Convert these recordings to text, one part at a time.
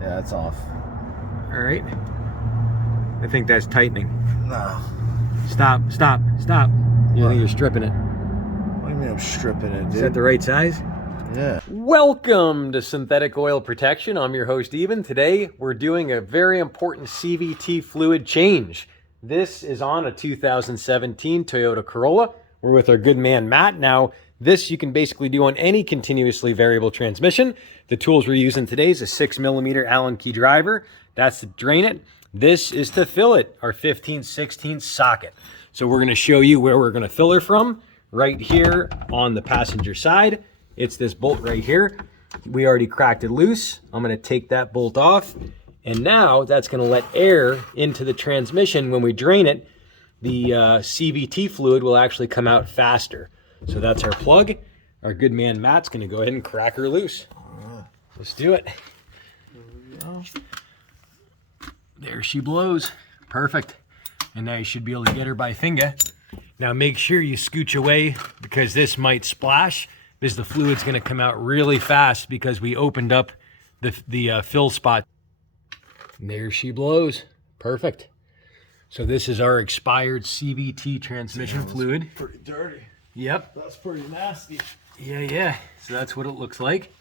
Yeah, it's off. All right. I think that's tightening. No. Stop. You think you're stripping it? What do you mean I'm stripping it, dude? Is that the right size? Yeah. Welcome to Synthetic Oil Protection. I'm your host, Even. Today, we're doing a very important CVT fluid change. This is on a 2017 Toyota Corolla. We're with our good man, Matt. Now, this you can basically do on any continuously variable transmission. The tools we're using today is a 6mm Allen key driver. That's to drain it. This is to fill it, our 15/16 socket. So we're going to show you where we're going to fill her from. Right here on the passenger side. It's this bolt right here. We already cracked it loose. I'm going to take that bolt off. And now that's going to let air into the transmission. When we drain it, the CVT fluid will actually come out faster. So that's our plug. Our good man Matt's going to go ahead and crack her loose. Let's do it. There we go. There she blows. Perfect. And now you should be able to get her by finger. Now make sure you scooch away because this might splash, because the fluid's going to come out really fast because we opened up the fill spot. And there she blows. Perfect. So this is our expired CVT transmission fluid. Pretty dirty. Yep. That's pretty nasty. Yeah. So that's what it looks like.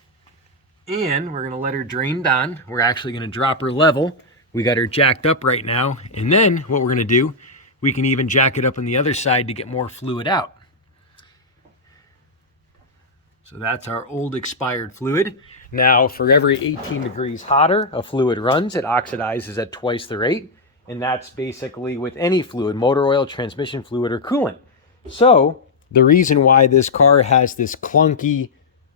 And we're going to let her drain down. We're actually going to drop her level. We got her jacked up right now. And then what we're going to do, we can even jack it up on the other side to get more fluid out. So that's our old expired fluid. Now, for every 18 degrees hotter a fluid runs, it oxidizes at twice the rate. And that's basically with any fluid, motor oil, transmission fluid, or coolant. So the reason why this car has this clunky,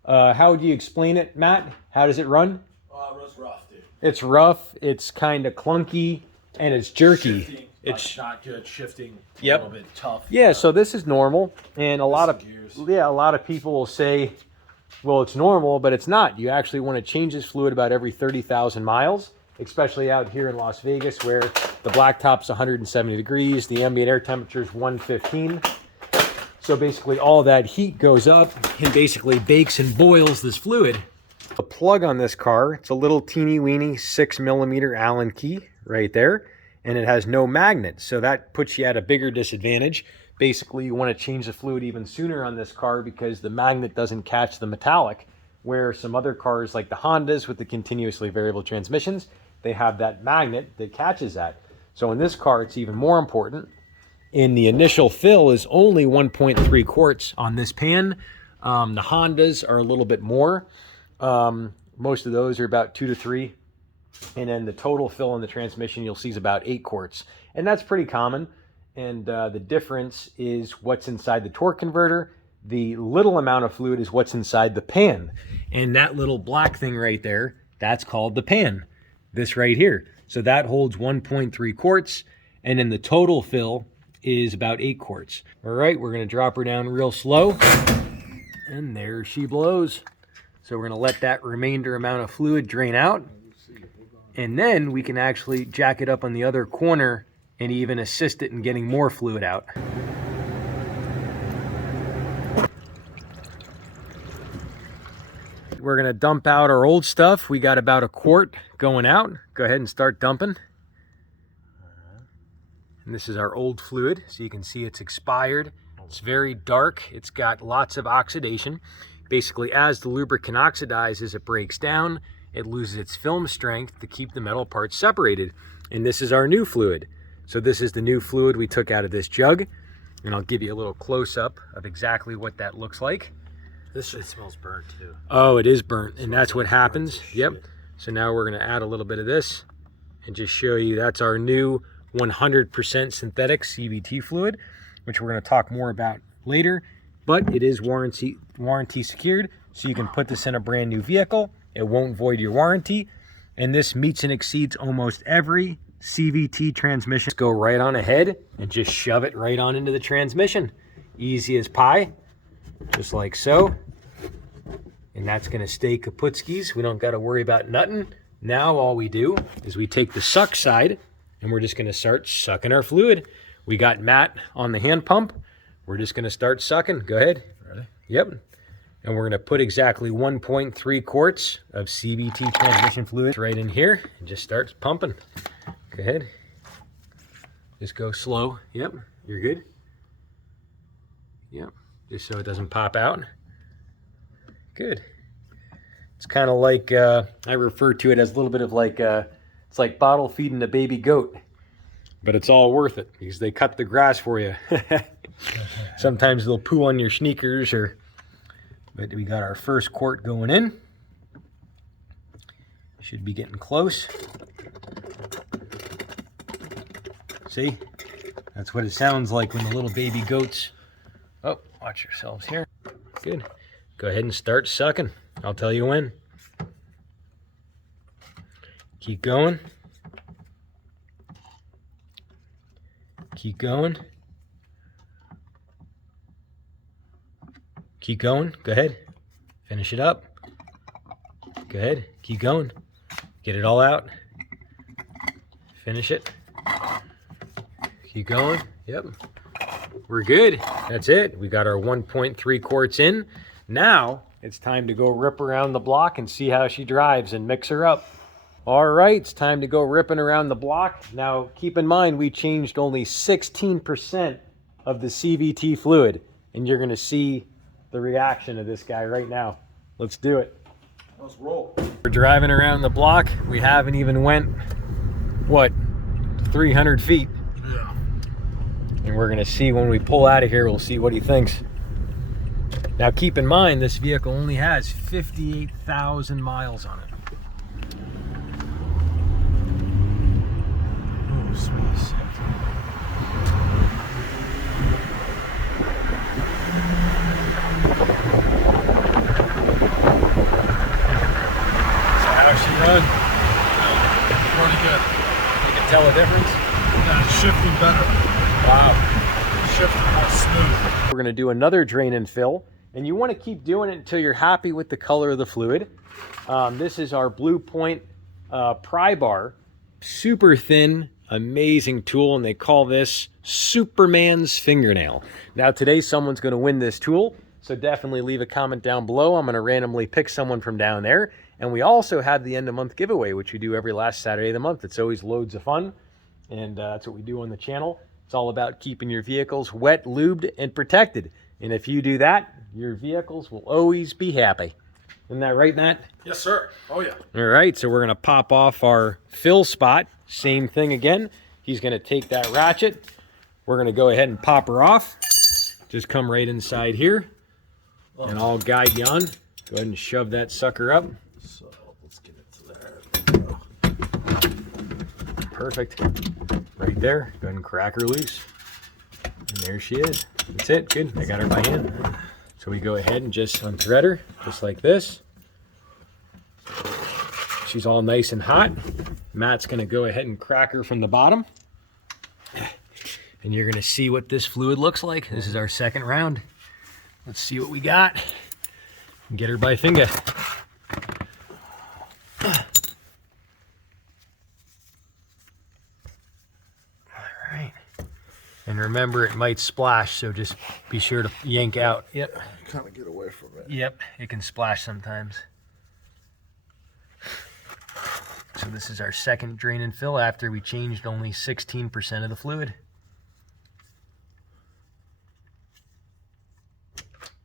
how would you explain it, Matt? How does it run? It was rough, dude. It's rough, it's kind of clunky, and it's jerky. Shifting, It's not good. Shifting. Yep. A little bit tough. Yeah, so this is normal, and a lot of people will say, well, it's normal, but it's not. You actually want to change this fluid about every 30,000 miles, especially out here in Las Vegas where the blacktop's 170 degrees, the ambient air temperature is 115. So basically all that heat goes up and basically bakes and boils this fluid. The plug on this car, it's a little teeny weeny 6mm Allen key right there, and it has no magnet, so that puts you at a bigger disadvantage. Basically, you want to change the fluid even sooner on this car because the magnet doesn't catch the metallic, where some other cars like the Hondas with the continuously variable transmissions, they have that magnet that catches that. So in this car, it's even more important. In the initial fill is only 1.3 quarts on this pan. The Hondas are a little bit more. Most of those are about 2 to 3. And then the total fill in the transmission you'll see is about 8 quarts. And that's pretty common. And the difference is what's inside the torque converter. The little amount of fluid is what's inside the pan. And that little black thing right there, that's called the pan. This right here. So that holds 1.3 quarts. And then the total fill is about 8 quarts. All right, we're going to drop her down real slow. And there she blows. So we're going to let that remainder amount of fluid drain out. And then we can actually jack it up on the other corner and even assist it in getting more fluid out. We're going to dump out our old stuff. We got about a quart going out. Go ahead and start dumping. And this is our old fluid, so you can see it's expired. It's very dark. It's got lots of oxidation. Basically, as the lubricant oxidizes, it breaks down. It loses its film strength to keep the metal parts separated. And this is our new fluid. So this is the new fluid we took out of this jug. And I'll give you a little close-up of exactly what that looks like. This shit smells burnt, too. Oh, it is burnt, and that's what happens. Yep. So now we're going to add a little bit of this and just show you that's our new 100% synthetic CVT fluid, which we're going to talk more about later. But it is warranty secured, so you can put this in a brand new vehicle. It won't void your warranty. And this meets and exceeds almost every CVT transmission. Just go right on ahead and just shove it right on into the transmission. Easy as pie, just like so. And that's going to stay kaputskis. We don't got to worry about nothing. Now all we do is we take the suck side and we're just going to start sucking our fluid. We got Matt on the hand pump. We're just going to start sucking. Go ahead. Ready? Yep. And we're going to put exactly 1.3 quarts of CVT transmission fluid right in here and just start pumping. Go ahead. Just go slow. Yep, you're good. Yep, just so it doesn't pop out. Good. It's kind of like, I refer to it as a little bit of like, it's like bottle feeding a baby goat. But it's all worth it because they cut the grass for you. Sometimes they'll poo on your sneakers but we got our first quart going in. Should be getting close. See? That's what it sounds like when the little baby goats... Oh, watch yourselves here. Good. Go ahead and start sucking. I'll tell you when. Keep going. Keep going. Keep going. Go ahead. Finish it up. Go ahead. Keep going. Get it all out. Finish it. Keep going. Yep. We're good. That's it. We got our 1.3 quarts in. Now it's time to go rip around the block and see how she drives and mix her up. All right, it's time to go ripping around the block. Now keep in mind we changed only 16% of the CVT fluid, and you're going to see the reaction of this guy right now. Let's do it. Let's roll. We're driving around the block. We haven't even went, what, 300 feet. Yeah. And we're gonna see when we pull out of here, we'll see what he thinks. Now keep in mind, this vehicle only has 58,000 miles on it. Oh, sweet. Run. Pretty good. You can tell a difference? Yeah, it's shifting better. Wow. Shifting more smooth. We're gonna do another drain and fill, and you wanna keep doing it until you're happy with the color of the fluid. This is our Blue Point pry bar. Super thin, amazing tool, and they call this Superman's fingernail. Now today someone's gonna win this tool, so definitely leave a comment down below. I'm gonna randomly pick someone from down there. And we also have the end of month giveaway, which we do every last Saturday of the month. It's always loads of fun. And that's what we do on the channel. It's all about keeping your vehicles wet, lubed, and protected. And if you do that, your vehicles will always be happy. Isn't that right, Matt? Yes, sir. Oh, yeah. All right, so we're gonna pop off our fill spot. Same thing again. He's gonna take that ratchet. We're gonna go ahead and pop her off. Just come right inside here. And I'll guide you on. Go ahead and shove that sucker up. So let's get it to there. Perfect. Right there. Go ahead and crack her loose. And there she is. That's it. Good. I got her by hand. So we go ahead and just unthread her, just like this. She's all nice and hot. Matt's going to go ahead and crack her from the bottom. And you're going to see what this fluid looks like. This is our second round. Let's see what we got. Get her by finger. And remember, it might splash, so just be sure to yank out. Yep. Kind of get away from it. Yep, it can splash sometimes. So this is our second drain and fill after we changed only 16% of the fluid.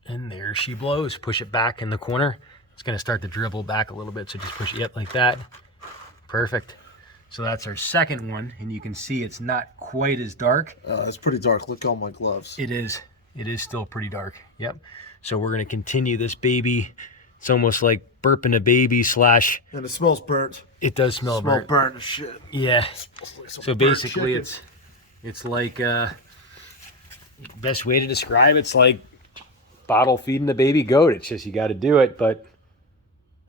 And there she blows. Push it back in the corner. It's going to start to dribble back a little bit, so just push it like that. Perfect. So that's our second one, and you can see it's not quite as dark. It's pretty dark. Look at all my gloves. It is. It is still pretty dark. Yep. So we're going to continue this baby. It's almost like burping a baby slash... And it smells burnt. It does smell burnt. burnt as shit. Yeah. Like so basically it's like... best way to describe it's like bottle feeding the baby goat. It's just you got to do it, but...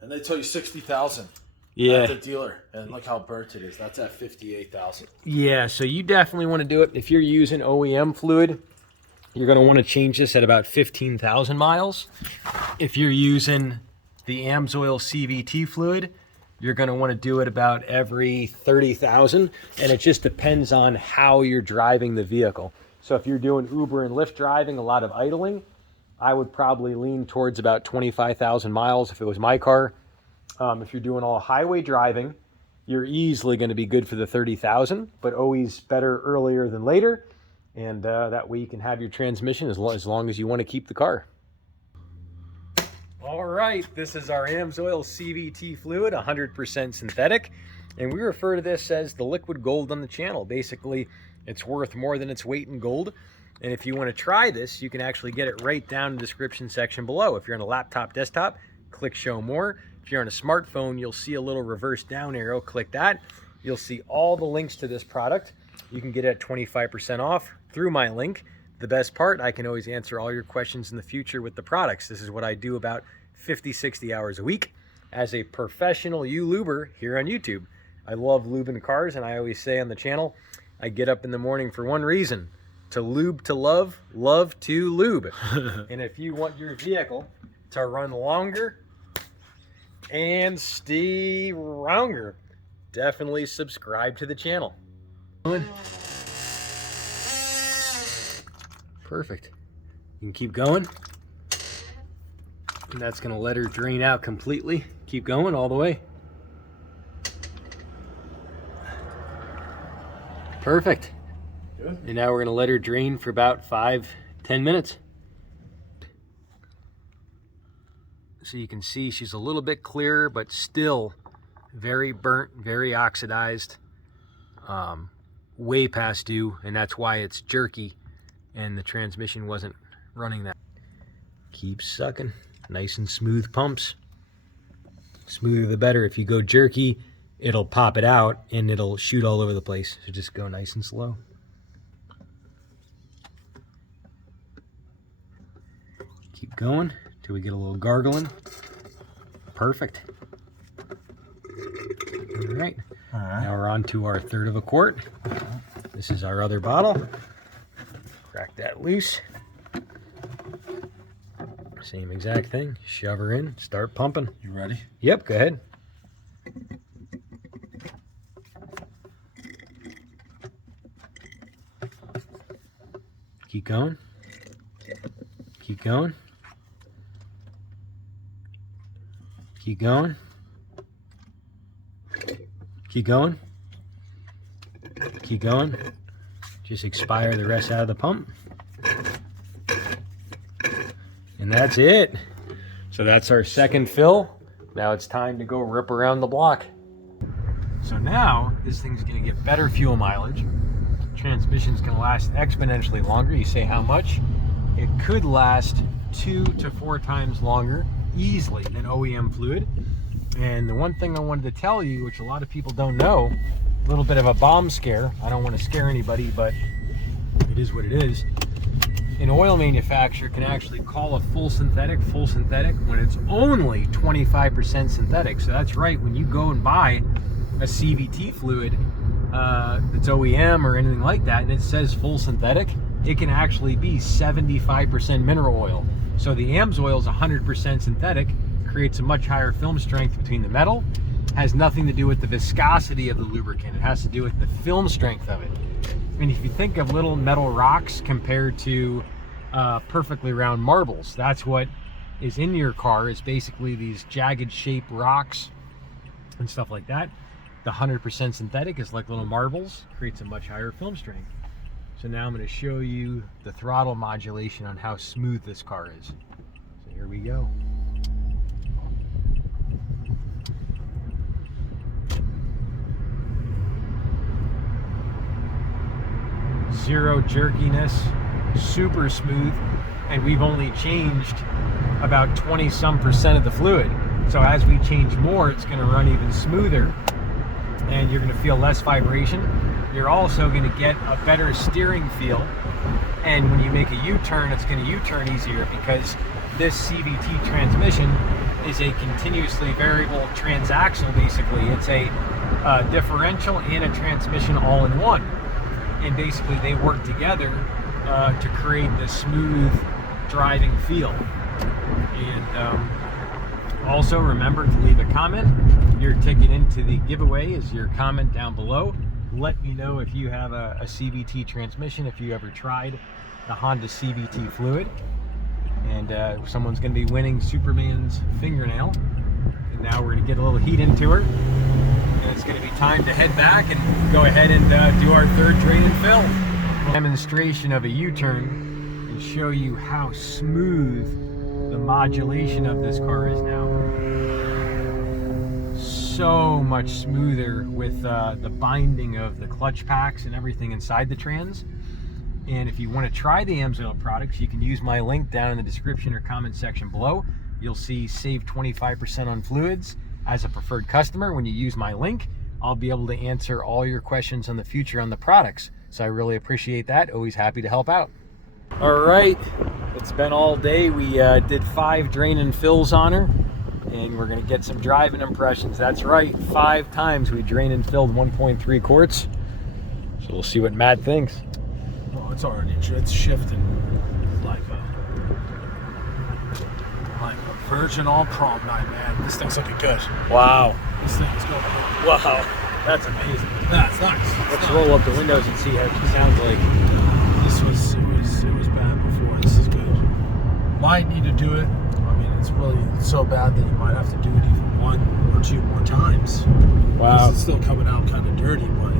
And they tell you 60,000. Yeah. At the dealer. And look how burnt it is. That's at 58,000. Yeah, so you definitely want to do it. If you're using OEM fluid, you're going to want to change this at about 15,000 miles. If you're using the AMSOIL CVT fluid, you're going to want to do it about every 30,000. And it just depends on how you're driving the vehicle. So if you're doing Uber and Lyft driving, a lot of idling, I would probably lean towards about 25,000 miles if it was my car. If you're doing all highway driving, you're easily going to be good for the 30,000, but always better earlier than later. And that way you can have your transmission as long as you want to keep the car. All right, this is our AMSOIL CVT fluid, 100% synthetic. And we refer to this as the liquid gold on the channel. Basically, it's worth more than its weight in gold. And if you want to try this, you can actually get it right down in the description section below. If you're on a laptop, desktop, click show more. If you're on a smartphone, you'll see a little reverse down arrow. Click that. You'll see all the links to this product. You can get it at 25% off through my link. The best part, I can always answer all your questions in the future with the products. This is what I do about 50, 60 hours a week as a professional U-luber here on YouTube. I love lubing cars, and I always say on the channel, I get up in the morning for one reason: to lube to love, love to lube. And if you want your vehicle to run longer and stay stronger, definitely subscribe to the channel. Perfect. You can keep going. And that's going to let her drain out completely. Keep going all the way. Perfect. Good. And now we're going to let her drain for about 5-10 minutes. So you can see she's a little bit clearer, but still very burnt, very oxidized, way past due, and that's why it's jerky and the transmission wasn't running that. Keep sucking. Nice and smooth pumps. Smoother the better. If you go jerky, it'll pop it out and it'll shoot all over the place. So just go nice and slow. Keep going till we get a little gargling. Perfect. All right. Now we're on to our 1/3 of a quart. This is our other bottle. Crack that loose. Same exact thing. Shove her in. Start pumping. You ready? Yep, go ahead. Keep going. Keep going. Keep going. Keep going. Keep going. Just expire the rest out of the pump. And that's it. So that's our second fill. Now it's time to go rip around the block. So now this thing's gonna get better fuel mileage. Transmission's gonna last exponentially longer. You say how much? It could last 2 to 4 times longer easily than OEM fluid. And the one thing I wanted to tell you, which a lot of people don't know, a little bit of a bomb scare. I don't want to scare anybody, but it is what it is. An oil manufacturer can actually call a full synthetic when it's only 25% synthetic. So that's right, when you go and buy a CVT fluid that's OEM or anything like that, and it says full synthetic, it can actually be 75% mineral oil. So the AMSOIL is 100% synthetic, creates a much higher film strength between the metal, has nothing to do with the viscosity of the lubricant. It has to do with the film strength of it. And if you think of little metal rocks compared to perfectly round marbles, that's what is in your car, is basically these jagged shaped rocks and stuff like that. The 100% synthetic is like little marbles, creates a much higher film strength. So now I'm going to show you the throttle modulation on how smooth this car is. So here we go. Zero jerkiness, super smooth, and we've only changed about 20-some% of the fluid. So as we change more, it's going to run even smoother, and you're going to feel less vibration. You're also going to get a better steering feel, and when you make a U-turn, it's going to U-turn easier because this CVT transmission is a continuously variable transaxle. Basically, it's a differential and a transmission all in one. And basically they work together to create this smooth driving feel. And also remember to leave a comment. Your ticket into the giveaway is your comment down below. Let me know if you have a CVT transmission, if you ever tried the Honda CVT fluid. and someone's going to be winning Superman's fingernail. And now we're going to get a little heat into her, and it's going to be time to head back and go ahead and do our third drain and fill. Demonstration of a U-turn and show you how smooth the modulation of this car is now. So much smoother with the binding of the clutch packs and everything inside the trans. And if you want to try the AMSOIL products, you can use my link down in the description or comment section below. You'll see save 25% on fluids. As a preferred customer, when you use my link, I'll be able to answer all your questions in the future on the products. So I really appreciate that. Always happy to help out. All right, it's been all day. We did 5 drain and fills on her, and we're gonna get some driving impressions. That's right, 5 times we drained and filled 1.3 quarts. So we'll see what Matt thinks. Well, it's already, it's shifting like a virgin on prom night, man. This thing's looking good. Wow. This thing is going good. Wow, that's amazing. That's nice. Let's roll up the windows and see how she sounds like. It was bad before. This is good. Might need to do it. I mean, it's so bad that you might have to do it even 1 or 2 more times. Wow. It's still coming out kind of dirty, but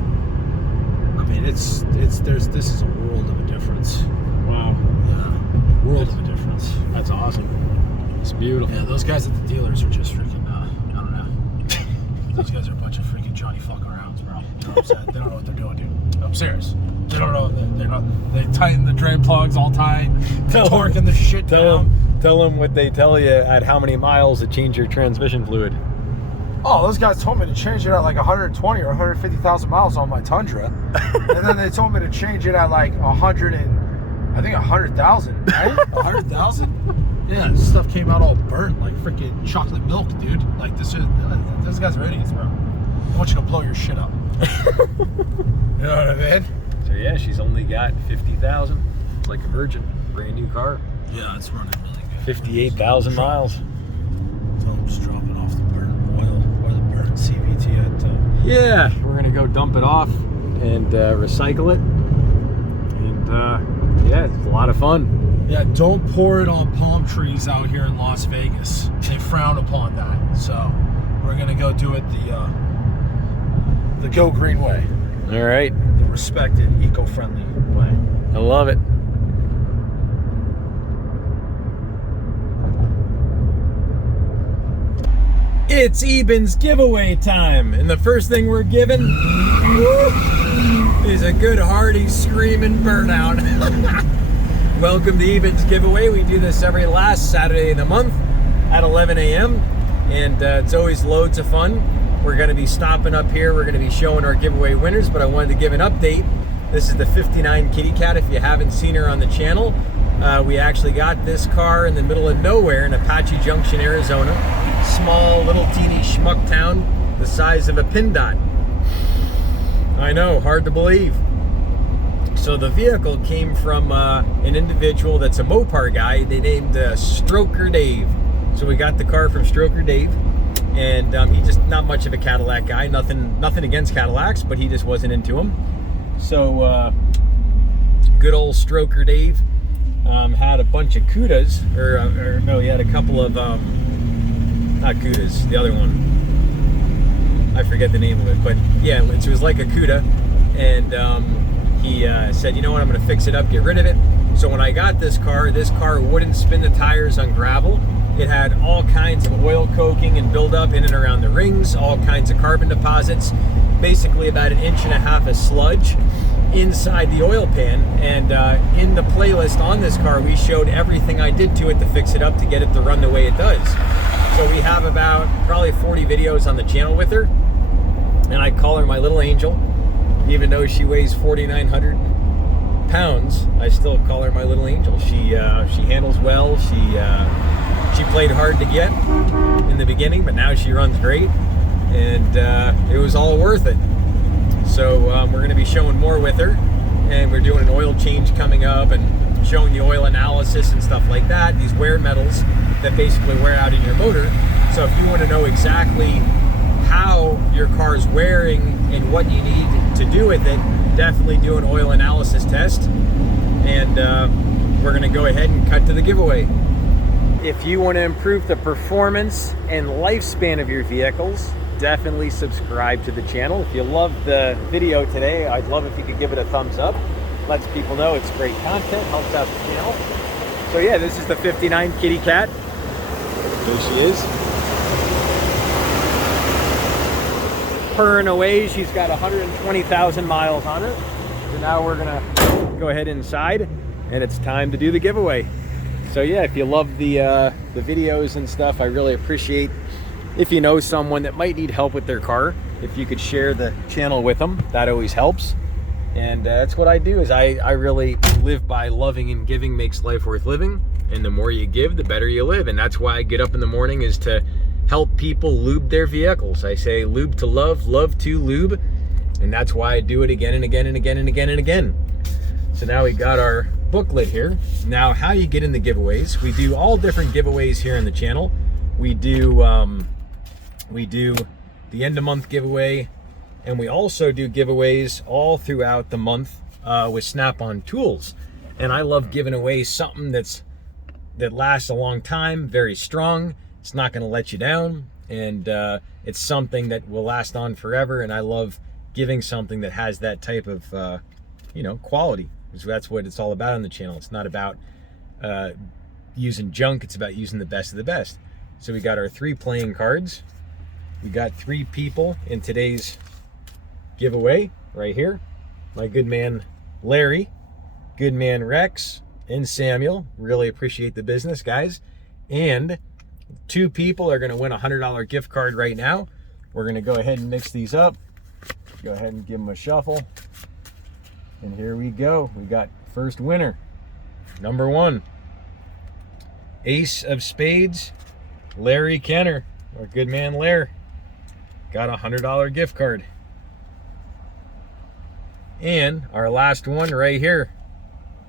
I mean, this is a world of a difference. Wow. Yeah, world of a difference. That's awesome. It's beautiful. Yeah, those guys at the dealers are just freaking, I don't know. Those guys are a bunch of freaking Johnny fuck arounds, bro. You know what I'm saying? They don't know what they're doing, dude. I'm serious. They don't know. They tighten the drain plugs all tight, torquing the shit down. Tell them what they tell you at how many miles to change your transmission fluid. Oh, those guys told me to change it at like 120 or 150,000 miles on my Tundra, and then they told me to change it at like 100,000, right? 100,000? Yeah, this stuff came out all burnt like freaking chocolate milk, dude. Like those guys are idiots, bro. I want you to blow your shit up. You know what I mean? So yeah, she's only got 50,000. It's like a virgin, brand new car. Yeah, it's running really good. 58,000 miles. So I'm just dropping off the burnt oil or the burnt CVT at. Yeah, we're gonna go dump it off and recycle it. And yeah, it's a lot of fun. Yeah, don't pour it on palm trees out here in Las Vegas. They frown upon that. So we're gonna go do it the Go Green way. All right. The respected, eco-friendly way. I love it. It's Eben's giveaway time, and the first thing we're giving is a good hearty screaming burnout. Welcome to Eben's giveaway. We do this every last Saturday of the month at 11 a.m. and it's always loads of fun. We're going to be stopping up here. We're going to be showing our giveaway winners, but I wanted to give an update. This is the 59 Kitty Cat. If you haven't seen her on the channel, we actually got this car in the middle of nowhere in Apache Junction, Arizona. Small, little teeny schmuck town, the size of a pin dot. I know, hard to believe. So the vehicle came from an individual that's a Mopar guy. They named Stroker Dave. So we got the car from Stroker Dave. And he just not much of a Cadillac guy. Nothing against Cadillacs, but he just wasn't into them. So good old Stroker Dave had a bunch of Cudas, or no, he had a couple of not Cudas, the other one. I forget the name of it, but yeah, it was like a Cuda, and he said, you know what, I'm gonna fix it up, get rid of it. So when I got this car wouldn't spin the tires on gravel. It had all kinds of oil coking and buildup in and around the rings, all kinds of carbon deposits, basically about 1.5 inches of sludge inside the oil pan. And in the playlist on this car, we showed everything I did to it to fix it up to get it to run the way it does. So we have about probably 40 videos on the channel with her, and I call her my little angel. Even though she weighs 4,900 pounds, I still call her my little angel. She handles well. She played hard to get in the beginning, but now she runs great, and it was all worth it. So we're going to be showing more with her, and we're doing an oil change coming up and showing the oil analysis and stuff like that, these wear metals that basically wear out in your motor. So if you want to know exactly how your car's wearing and what you need to do with it, definitely do an oil analysis test. And we're going to go ahead and cut to the giveaway. if you want to improve the performance and lifespan of your vehicles, definitely subscribe to the channel. If you loved the video today, I'd love if you could give it a thumbs up. Lets people know it's great content, helps out the channel. So yeah, this is the 59 Kitty Cat. There she is. Purring away, she's got 120,000 miles on her. So now we're gonna go ahead inside and it's time to do the giveaway. So yeah, if you love the videos and stuff, I really appreciate if you know someone that might need help with their car, if you could share the channel with them, that always helps. And that's what I do, is I really live by loving and giving makes life worth living. And the more you give, the better you live. And that's why I get up in the morning, is to help people lube their vehicles. I say lube to love, love to lube. And that's why I do it again and again and again and again and again. So now we got our booklet here. Now, how you get in the giveaways. We do all different giveaways here on the channel. We do the end of month giveaway, and we also do giveaways all throughout the month with Snap-on tools. And I love giving away something that lasts a long time, very strong. It's not going to let you down, and it's something that will last on forever. And I love giving something that has that type of quality. So that's what it's all about on the channel. It's not about using junk. It's about using the best of the best. So we got our 3 playing cards. We got 3 people in today's giveaway right here. My good man Larry, good man Rex, and Samuel. Really appreciate the business, guys. And 2 people are going to win a $100 gift card right now. We're going to go ahead and mix these up. Go ahead and give them a shuffle. And here we go. We got first winner. Number 1. Ace of Spades, Larry Kenner. Our good man Larry. Got a $100 gift card. And our last one right here.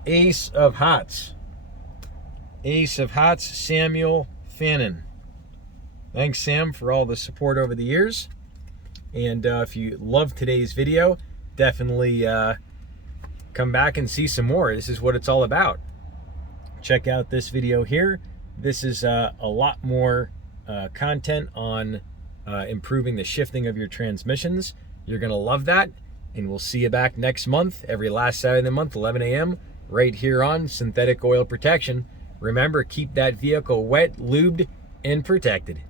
Ace of Hearts. Ace of Hearts, Samuel Fannin. Thanks, Sam, for all the support over the years. And if you love today's video, definitely come back and see some more. This is what it's all about. Check out this video here. This is a lot more content on improving the shifting of your transmissions. You're going to love that. And we'll see you back next month, every last Saturday of the month, 11 a.m., right here on Synthetic Oil Protection. Remember, keep that vehicle wet, lubed, and protected.